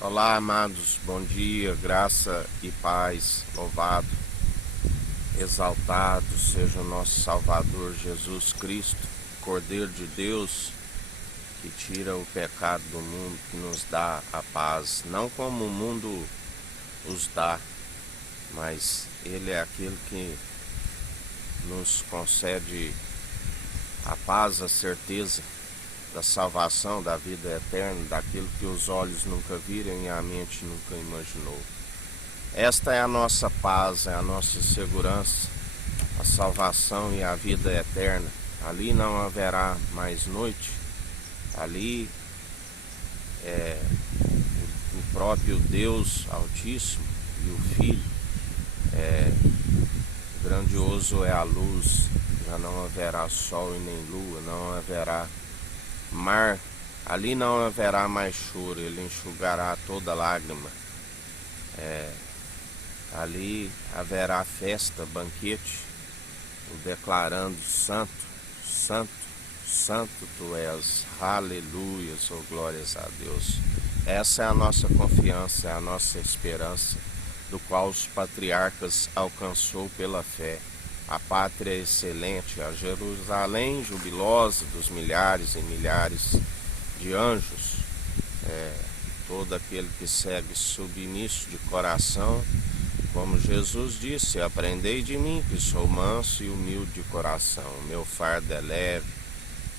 Olá, amados, bom dia, graça e paz, louvado, exaltado seja o nosso Salvador Jesus Cristo, Cordeiro de Deus, que tira o pecado do mundo, que nos dá a paz, não como o mundo os dá, mas Ele é aquele que nos concede a paz, a certeza da salvação, da vida eterna, daquilo que os olhos nunca viram e a mente nunca imaginou. Esta é a nossa paz, é a nossa segurança, a salvação e a vida eterna. Ali não haverá mais noite, ali é o próprio Deus Altíssimo e o Filho. Grandioso é a luz, já não haverá sol e nem lua, não haverá mar, ali não haverá mais choro, ele enxugará toda lágrima. Ali haverá festa, banquete, declarando santo, santo, santo tu és, aleluias, oh glórias a Deus. Essa é a nossa confiança, é a nossa esperança, do qual os patriarcas alcançou pela fé. A pátria excelente, a Jerusalém jubilosa dos milhares e milhares de anjos. Todo aquele que segue submisso de coração, como Jesus disse, aprendei de mim, que sou manso e humilde de coração. O meu fardo é leve,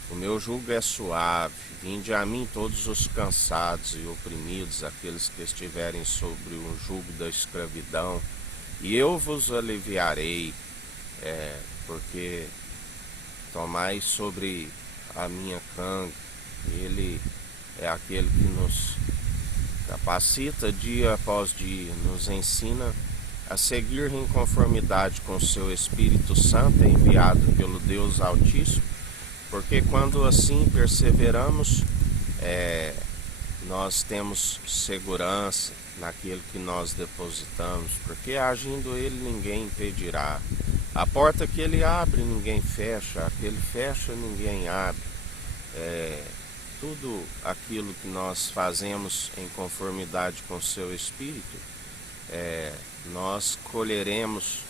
o meu jugo é suave. Vinde a mim todos os cansados e oprimidos, aqueles que estiverem sobre o jugo da escravidão, e eu vos aliviarei, porque tomai sobre a minha canga. Ele é aquele que nos capacita dia após dia, nos ensina a seguir em conformidade com o seu Espírito Santo, enviado pelo Deus Altíssimo, porque quando assim perseveramos, nós temos segurança naquilo que nós depositamos, porque agindo Ele ninguém impedirá. A porta que Ele abre ninguém fecha, a que Ele fecha ninguém abre. Tudo aquilo que nós fazemos em conformidade com o seu Espírito, nós colheremos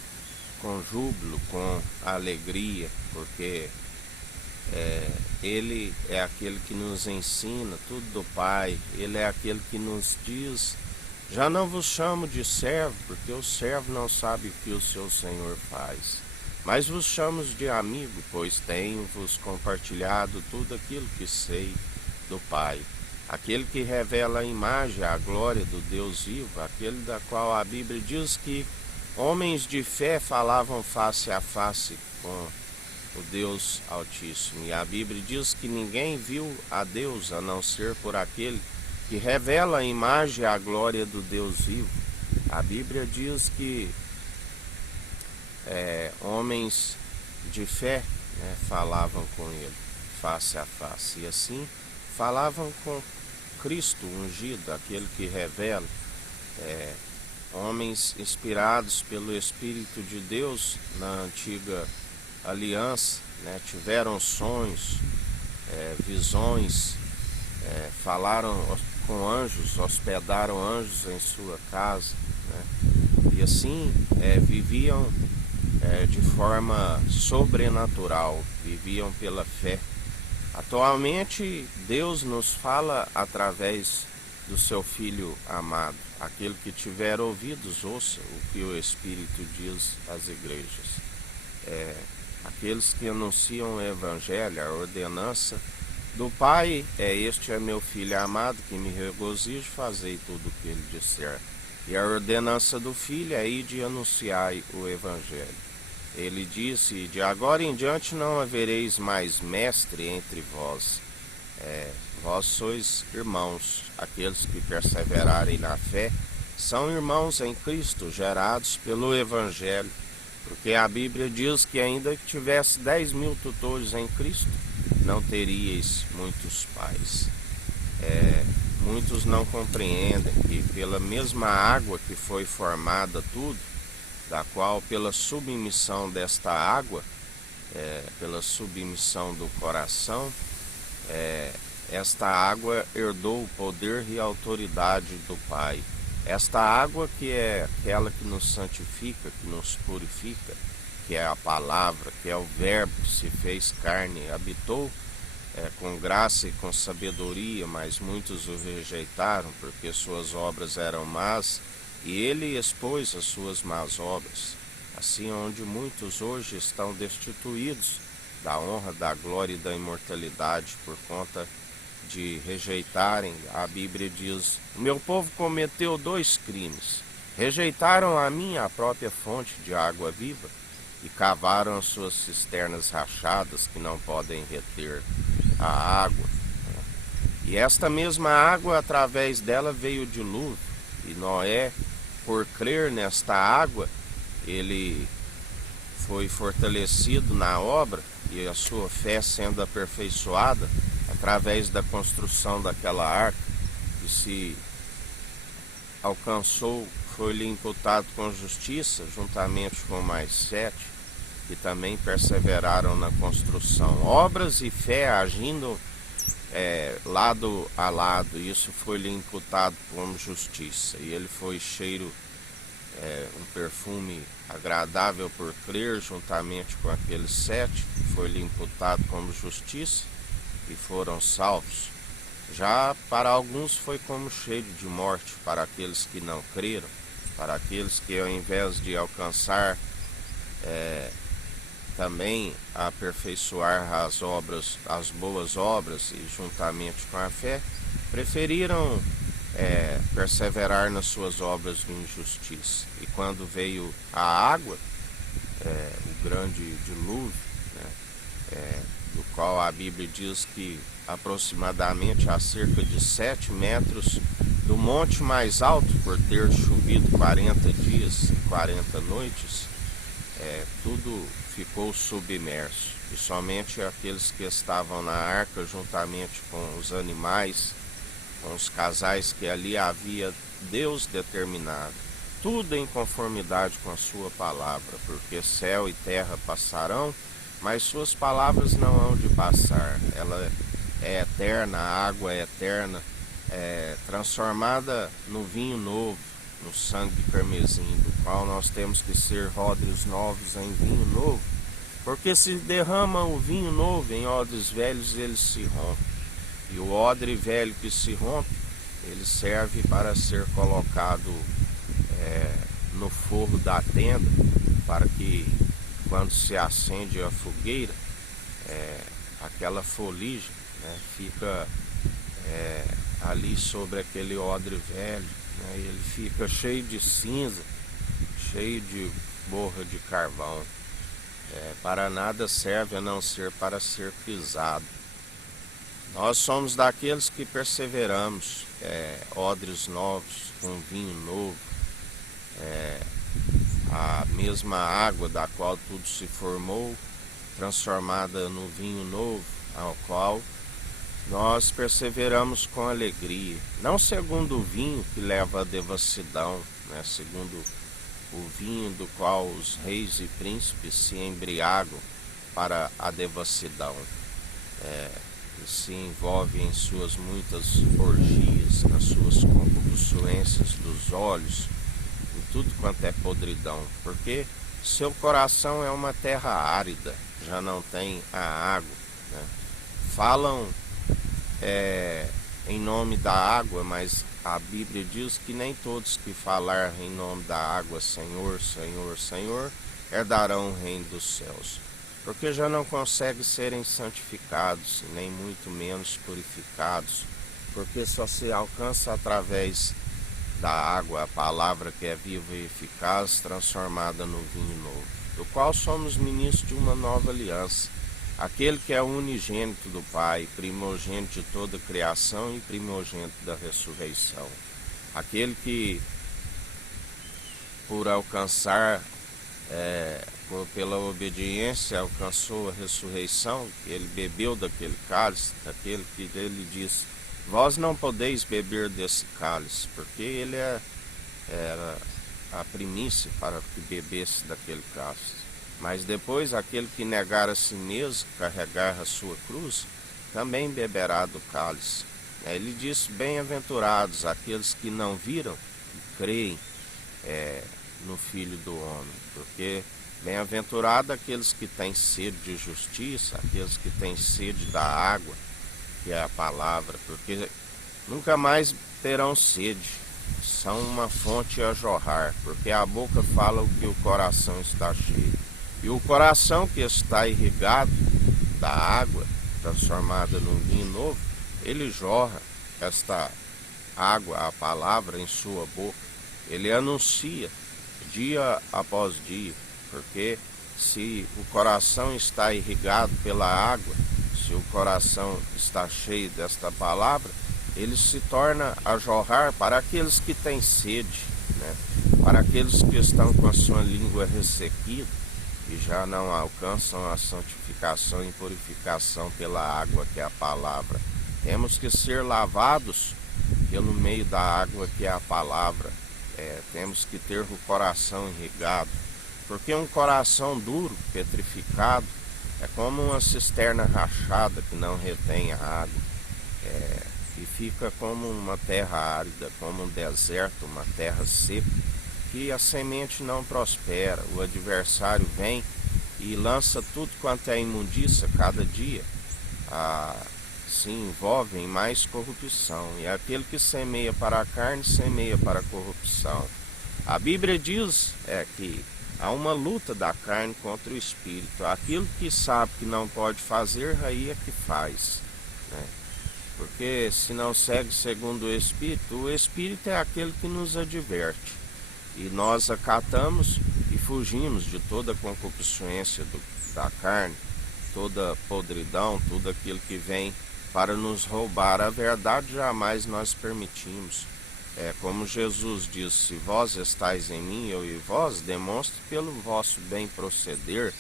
com júbilo, com alegria, porque Ele é aquele que nos ensina tudo do Pai. Ele é aquele que nos diz: já não vos chamo de servo, porque o servo não sabe o que o seu Senhor faz, mas vos chamo de amigo, pois tenho-vos compartilhado tudo aquilo que sei do Pai. Aquele que revela a imagem, a glória do Deus vivo, aquele da qual a Bíblia diz que homens de fé falavam face a face com o Deus Altíssimo. E a Bíblia diz que ninguém viu a Deus a não ser por aquele que revela a imagem e a glória do Deus vivo. A Bíblia diz que homens de fé, falavam com ele face a face, e assim falavam com Cristo ungido, aquele que revela. Homens inspirados pelo Espírito de Deus na antiga aliança, tiveram sonhos, visões, falaram com anjos, hospedaram anjos em sua casa, e assim viviam de forma sobrenatural, viviam pela fé. Atualmente Deus nos fala através do seu Filho amado. Aquele que tiver ouvidos, ouça o que o Espírito diz às igrejas. Aqueles que anunciam o Evangelho, a ordenança do Pai, este é meu Filho amado, que me regozijo, fazei tudo o que ele disser. E a ordenança do Filho é ir de anunciai o Evangelho. Ele disse: de agora em diante não havereis mais mestre entre vós. Vós sois irmãos. Aqueles que perseverarem na fé são irmãos em Cristo, gerados pelo Evangelho. Porque a Bíblia diz que ainda que tivesse 10.000 tutores em Cristo, não teríeis muitos pais. Muitos não compreendem que pela mesma água que foi formada tudo, da qual pela submissão desta água, pela submissão do coração, esta água herdou o poder e a autoridade do Pai. Esta água que é aquela que nos santifica, que nos purifica, que é a palavra, que é o verbo que se fez carne e habitou, com graça e com sabedoria, mas muitos o rejeitaram porque suas obras eram más, e ele expôs as suas más obras. Assim, onde muitos hoje estão destituídos da honra, da glória e da imortalidade por conta de rejeitarem, a Bíblia diz: o meu povo cometeu 2 crimes. Rejeitaram a mim, a própria fonte de água viva, e cavaram as suas cisternas rachadas que não podem reter a água. E esta mesma água, através dela veio o dilúvio. E Noé, por crer nesta água, ele foi fortalecido na obra, e a sua fé sendo aperfeiçoada através da construção daquela arca, que se alcançou, foi-lhe imputado com justiça, juntamente com mais 7, que também perseveraram na construção. Obras e fé agindo lado a lado, isso foi-lhe imputado como justiça. E ele foi cheiro, um perfume agradável por crer, juntamente com aqueles 7, que foi-lhe imputado como justiça, e foram salvos. Já para alguns foi como cheiro de morte, para aqueles que não creram, para aqueles que, ao invés de alcançar também aperfeiçoar as obras, as boas obras, e juntamente com a fé, preferiram perseverar nas suas obras de injustiça. E quando veio a água, o grande dilúvio, né, do qual a Bíblia diz que aproximadamente a cerca de 7 metros do monte mais alto, por ter chovido 40 dias e 40 noites, tudo ficou submerso, e somente aqueles que estavam na arca, juntamente com os animais, com os casais que ali havia Deus determinado, tudo em conformidade com a sua palavra, porque céu e terra passarão, mas suas palavras não hão de passar. Ela é eterna, a água é eterna, transformada no vinho novo, no sangue carmesim, do qual nós temos que ser odres novos em vinho novo, porque se derrama o vinho novo em odres velhos, ele se rompe. E o odre velho que se rompe, ele serve para ser colocado no forro da tenda, para que quando se acende a fogueira, aquela foligem, né, fica ali sobre aquele odre velho, né, e ele fica cheio de cinza, cheio de borra de carvão. Para nada serve a não ser para ser pisado. Nós somos daqueles que perseveramos, odres novos, com vinho novo, a mesma água da qual tudo se formou, transformada no vinho novo, ao qual nós perseveramos com alegria, não segundo o vinho que leva à devassidão, né, segundo o vinho do qual os reis e príncipes se embriagam para a devassidão, e se envolvem em suas muitas orgias, nas suas concupiscências dos olhos, em tudo quanto é podridão, porque seu coração é uma terra árida, já não tem a água, né? Falam em nome da água, mas a Bíblia diz que nem todos que falar em nome da água, Senhor, Senhor, Senhor, herdarão o reino dos céus, porque já não conseguem serem santificados, nem muito menos purificados, porque só se alcança através da água, a palavra que é viva e eficaz, transformada no vinho novo, do qual somos ministros de uma nova aliança, aquele que é o unigênito do Pai, primogênito de toda a criação e primogênito da ressurreição, aquele que, por alcançar, pela obediência, alcançou a ressurreição, ele bebeu daquele cálice, daquele que ele disse: vós não podeis beber desse cálice, porque ele era a primícia para que bebesse daquele cálice. Mas depois, aquele que negar a si mesmo, carregar a sua cruz, também beberá do cálice. Ele disse: bem-aventurados aqueles que não viram e creem no Filho do Homem, porque bem-aventurado aqueles que têm sede de justiça, aqueles que têm sede da água, que é a palavra, porque nunca mais terão sede, são uma fonte a jorrar, porque a boca fala o que o coração está cheio. E o coração que está irrigado da água, transformada num vinho novo, ele jorra esta água, a palavra, em sua boca. Ele anuncia dia após dia, porque se o coração está irrigado pela água, se o coração está cheio desta palavra, ele se torna a jorrar para aqueles que têm sede, né? Para aqueles que estão com a sua língua ressequida e já não alcançam a santificação e purificação pela água que é a palavra. Temos que ser lavados pelo meio da água que é a palavra. Temos que ter o coração irrigado, porque um coração duro, petrificado, é como uma cisterna rachada que não retém a água, e fica como uma terra árida, como um deserto, uma terra seca, que a semente não prospera. O adversário vem e lança tudo quanto é imundícia cada dia, se envolve em mais corrupção, e aquele que semeia para a carne, semeia para a corrupção. A Bíblia diz que há uma luta da carne contra o espírito. Aquilo que sabe que não pode fazer, aí é que faz, né? Porque se não segue segundo o Espírito é aquele que nos adverte. E nós acatamos e fugimos de toda concupiscência da carne, toda podridão, tudo aquilo que vem para nos roubar. A verdade jamais nós permitimos. Como Jesus disse: se vós estáis em mim, eu e vós, demonstre pelo vosso bem proceder,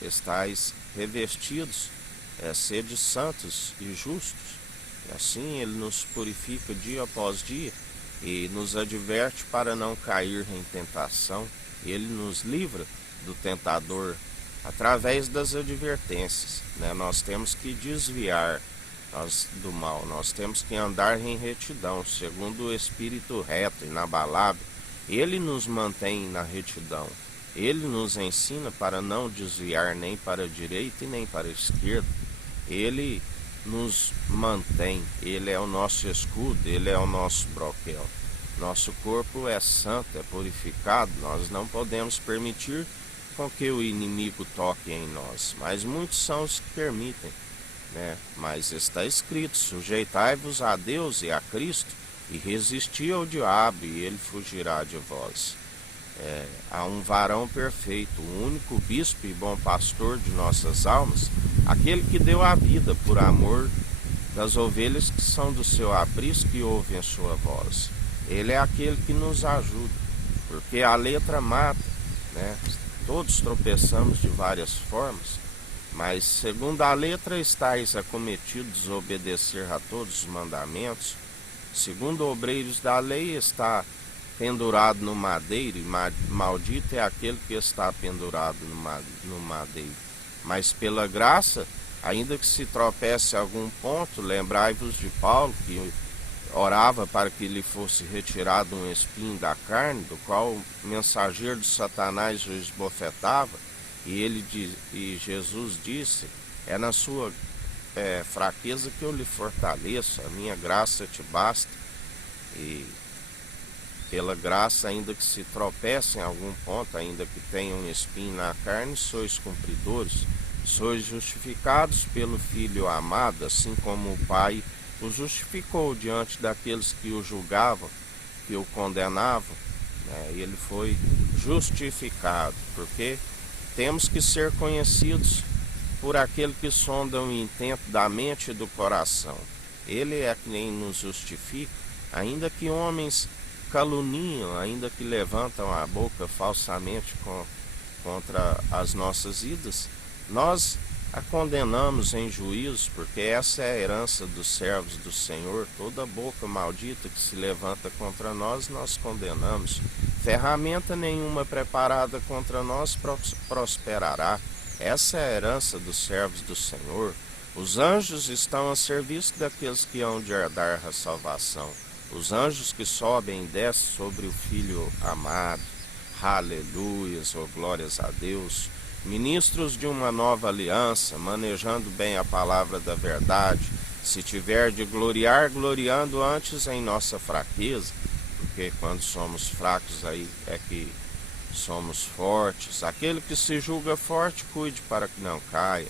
estáis revestidos, sede santos e justos. E assim ele nos purifica dia após dia e nos adverte para não cair em tentação. Ele nos livra do tentador através das advertências, né? Nós temos que desviar do mal, nós temos que andar em retidão, segundo o Espírito reto e inabalável. Ele nos mantém na retidão, ele nos ensina para não desviar nem para a direita e nem para a esquerda. Ele nos mantém, ele é o nosso escudo, ele é o nosso broquel. Nosso corpo é santo, é purificado, nós não podemos permitir com que o inimigo toque em nós, mas muitos são os que permitem, né? Mas está escrito: sujeitai-vos a Deus e a Cristo, e resisti ao diabo, e ele fugirá de vós. Há um varão perfeito, o único bispo e bom pastor de nossas almas, aquele que deu a vida por amor das ovelhas que são do seu aprisco e ouvem a sua voz. Ele é aquele que nos ajuda, porque a letra mata, né? Todos tropeçamos de várias formas, mas segundo a letra estáis acometidos a obedecer a todos os mandamentos. Segundo obreiros da lei, está pendurado no madeiro, e maldito é aquele que está pendurado no madeiro. Mas pela graça, ainda que se tropece algum ponto, lembrai-vos de Paulo, que orava para que lhe fosse retirado um espinho da carne, do qual o mensageiro de Satanás o esbofetava, e Jesus disse: é na sua fraqueza que eu lhe fortaleço, a minha graça te basta. E pela graça, ainda que se tropece em algum ponto, ainda que tenha um espinho na carne, sois cumpridores, sois justificados pelo Filho amado, assim como o Pai o justificou diante daqueles que o julgavam, que o condenavam, né? E ele foi justificado, porque temos que ser conhecidos por aquele que sonda o intento da mente e do coração. Ele é quem nos justifica, ainda que homens caluniam, ainda que levantam a boca falsamente contra as nossas vidas, nós a condenamos em juízo, porque essa é a herança dos servos do Senhor. Toda boca maldita que se levanta contra nós, nós condenamos. Ferramenta nenhuma preparada contra nós prosperará. Essa é a herança dos servos do Senhor. Os anjos estão a serviço daqueles que hão de herdar a salvação. Os anjos que sobem e descem sobre o Filho amado. Aleluias, oh glórias a Deus. Ministros de uma nova aliança, manejando bem a palavra da verdade. Se tiver de gloriar, gloriando antes em nossa fraqueza, porque quando somos fracos aí é que somos fortes. Aquele que se julga forte, cuide para que não caia.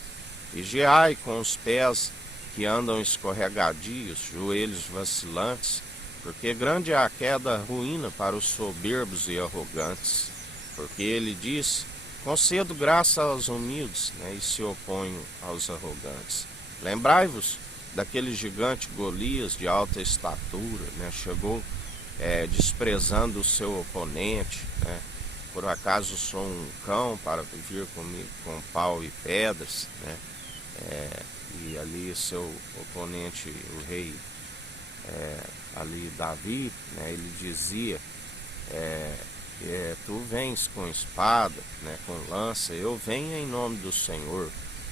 Vigiai com os pés que andam escorregadios, joelhos vacilantes, porque grande é a queda ruína para os soberbos e arrogantes. Porque ele diz: concedo graça aos humildes, e se oponho aos arrogantes. Lembrai-vos daquele gigante Golias de alta estatura, chegou desprezando o seu oponente. Por acaso sou um cão para vir comigo com pau e pedras, e ali seu oponente, o rei ali Davi, ele dizia: tu vens com espada, com lança, eu venho em nome do Senhor.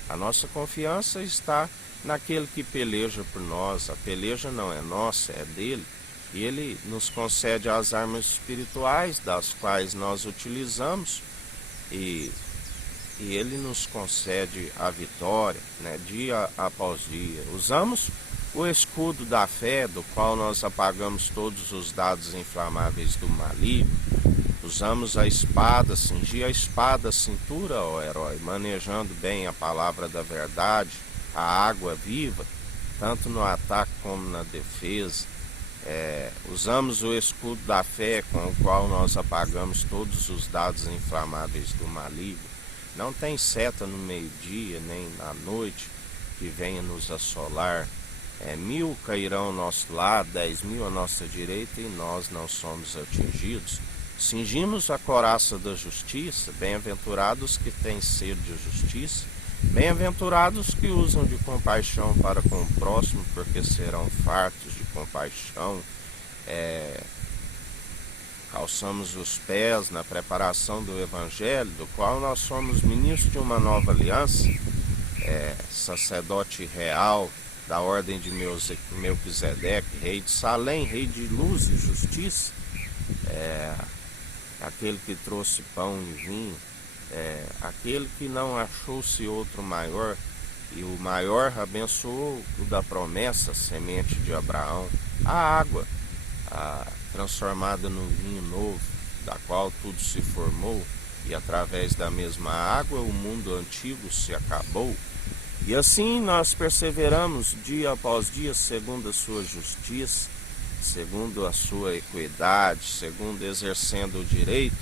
A nossa confiança está naquele que peleja por nós. A peleja não é nossa, é dele. E ele nos concede as armas espirituais, das quais nós utilizamos, e ele nos concede a vitória, dia após dia. Usamos o escudo da fé, do qual nós apagamos todos os dados inflamáveis do maligno. Usamos a espada, cingir a espada à cintura, ó herói, manejando bem a palavra da verdade, a água viva, tanto no ataque como na defesa. Usamos o escudo da fé, com o qual nós apagamos todos os dados inflamáveis do maligno. Não tem seta no meio-dia, nem na noite, que venha nos assolar. 1000 cairão ao nosso lado, 10.000 à nossa direita, e nós não somos atingidos. Cingimos a couraça da justiça. Bem-aventurados que têm sede de justiça, bem-aventurados que usam de compaixão para com o próximo, porque serão fartos de compaixão. Calçamos os pés na preparação do Evangelho, do qual nós somos ministros de uma nova aliança, sacerdote real da ordem de Melquisedeque, rei de Salém, rei de luz e justiça, aquele que trouxe pão e vinho, aquele que não achou-se outro maior, e o maior abençoou o da promessa, semente de Abraão, a água transformada no vinho novo, da qual tudo se formou, e através da mesma água o mundo antigo se acabou. E assim nós perseveramos dia após dia, segundo a sua justiça, segundo a sua equidade, segundo exercendo o direito,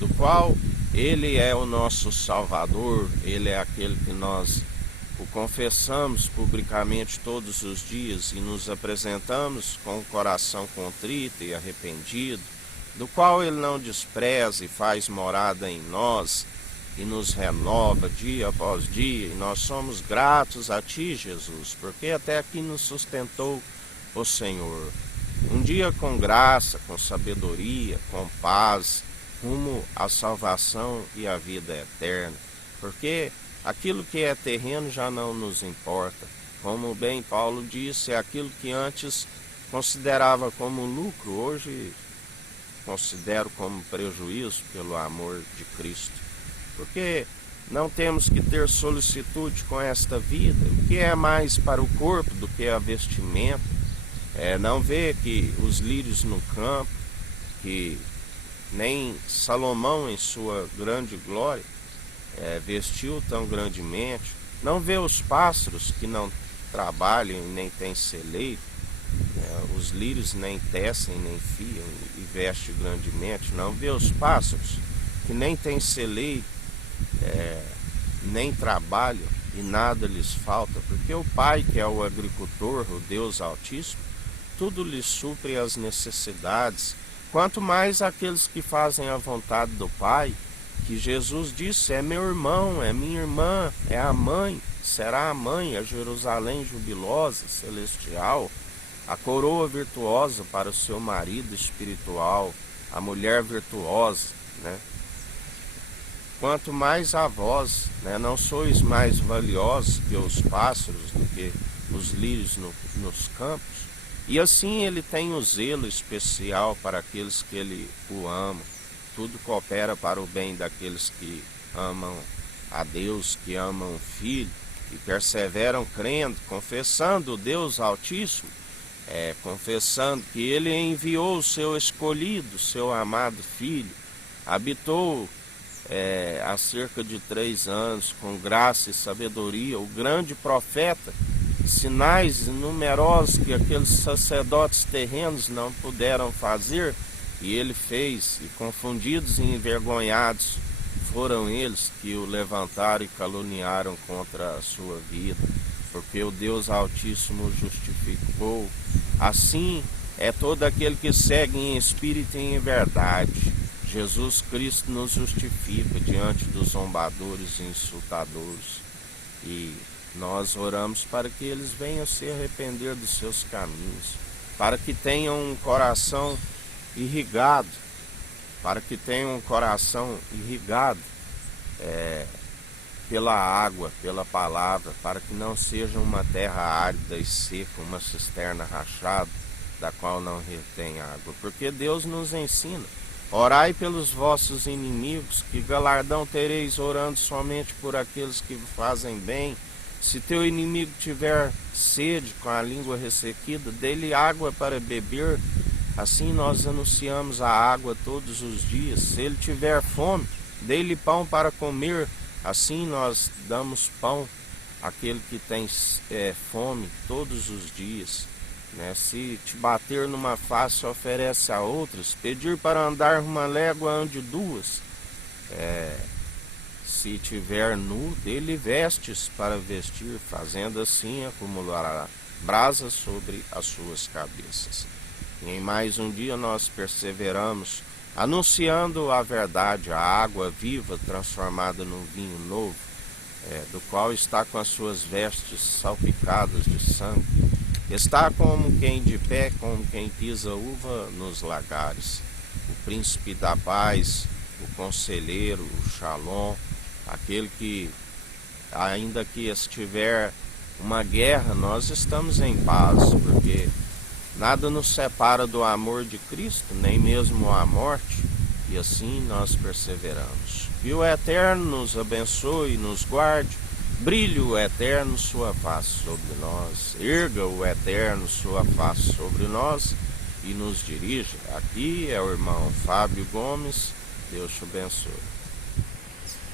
do qual ele é o nosso Salvador. Ele é aquele que nós o confessamos publicamente todos os dias e nos apresentamos com o coração contrito e arrependido, do qual ele não despreza e faz morada em nós e nos renova dia após dia. E nós somos gratos a ti, Jesus, porque até aqui nos sustentou o Senhor. Um dia com graça, com sabedoria, com paz, rumo à salvação e à vida eterna, porque aquilo que é terreno já não nos importa. Como bem Paulo disse, é aquilo que antes considerava como lucro, hoje considero como prejuízo pelo amor de Cristo. Porque não temos que ter solicitude com esta vida. O que é mais para o corpo do que a vestimenta? Não vê que os lírios no campo, que nem Salomão em sua grande glória vestiu tão grandemente. Não vê os pássaros que não trabalham e nem têm celeiro, os lírios nem tecem nem fiam e vestem grandemente. Não vê os pássaros que nem têm celeiro, nem trabalham e nada lhes falta, porque o Pai, que é o agricultor, o Deus Altíssimo, tudo lhes supre as necessidades. Quanto mais aqueles que fazem a vontade do Pai, que Jesus disse: é meu irmão, é minha irmã, é a mãe, será a mãe, a Jerusalém jubilosa, celestial, a coroa virtuosa para o seu marido espiritual, a mulher virtuosa, quanto mais a vós, né, não sois mais valiosos que os pássaros, do que os lírios nos campos. E assim ele tem o zelo especial para aqueles que ele o amam. Tudo coopera para o bem daqueles que amam a Deus, que amam o Filho e perseveram crendo, confessando o Deus Altíssimo, confessando que ele enviou o seu escolhido, o seu amado Filho, habitou há cerca de 3 anos com graça e sabedoria, o grande profeta, sinais numerosos que aqueles sacerdotes terrenos não puderam fazer, e ele fez, e confundidos e envergonhados foram eles que o levantaram e caluniaram contra a sua vida, porque o Deus Altíssimo o justificou. Assim é todo aquele que segue em espírito e em verdade. Jesus Cristo nos justifica diante dos zombadores e insultadores, e nós oramos para que eles venham se arrepender dos seus caminhos, para que tenham um coração irrigado, pela água, pela palavra, para que não seja uma terra árida e seca, uma cisterna rachada, da qual não retém água, porque Deus nos ensina: orai pelos vossos inimigos, que galardão tereis orando somente por aqueles que fazem bem. Se teu inimigo tiver sede, com a língua ressequida, dê-lhe água para beber. Assim nós anunciamos a água todos os dias. Se ele tiver fome, dê-lhe pão para comer. Assim nós damos pão àquele que tem fome todos os dias. Se te bater numa face, oferece a outras. Pedir para andar uma légua, ande 2. Se tiver nu, dê-lhe vestes para vestir. Fazendo assim, acumulará brasas sobre as suas cabeças. E em mais um dia nós perseveramos, anunciando a verdade, a água viva transformada num vinho novo, do qual está com as suas vestes salpicadas de sangue. Está como quem de pé, como quem pisa uva nos lagares. O príncipe da paz, o conselheiro, o Shalom, aquele que, ainda que estiver uma guerra, nós estamos em paz, porque nada nos separa do amor de Cristo, nem mesmo a morte, e assim nós perseveramos. Que o Eterno nos abençoe e nos guarde. Brilhe o Eterno sua face sobre nós, erga o Eterno sua face sobre nós e nos dirija. Aqui é o irmão Fábio Gomes. Deus te abençoe.